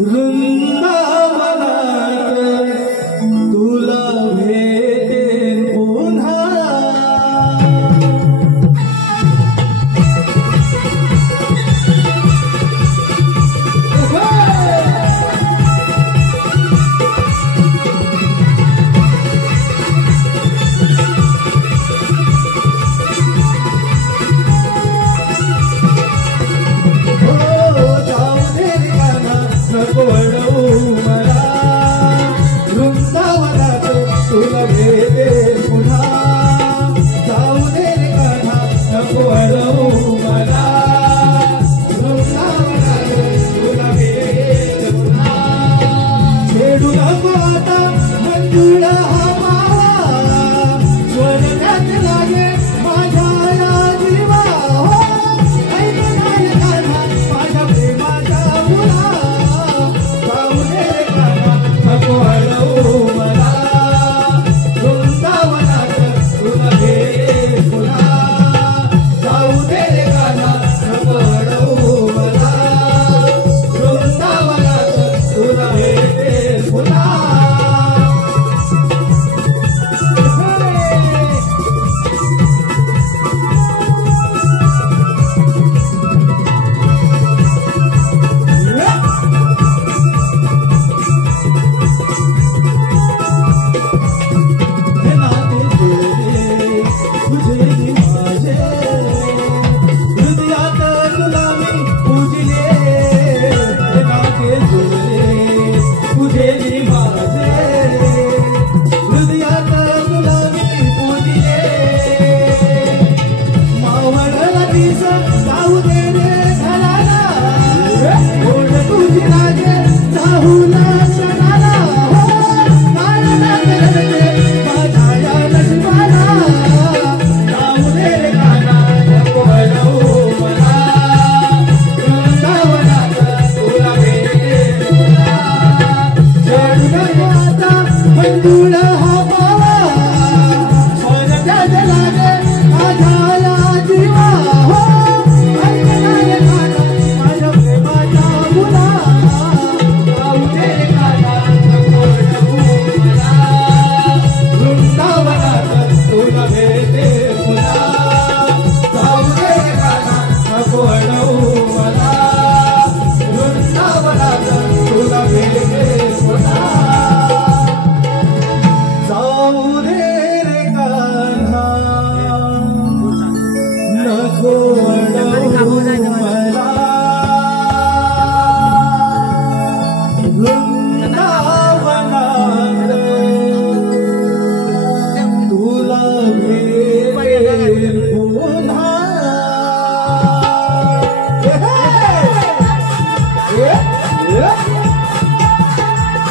वृंदावनात तुला भेटेन पुन्हा. वृंदावनात तुला भेटेन पुन्हा. जाऊ दे रे कान्हा नको अडवू मला. वृंदावनात तुला भेटेन पुन्हा. छेडू नको आता मंजुळा हा मावा. स्वर्गात लागे माझ्या या जीवा. ऐक माझे कान्हा माझ्या प्रेमाचा मुला. जाऊ दे रे कान्हा नको अडवू मला. वृंदावनात तुला भेटेन पुन्हा. जाऊ दे रे कान्हा नको अडवू मला. वृंदावनात तुला भेटेन पुन्हा. हे नाते जुळले तुझे नि माझे. हृदयात तुला मी पूजले. हे नाते जुळले तुझे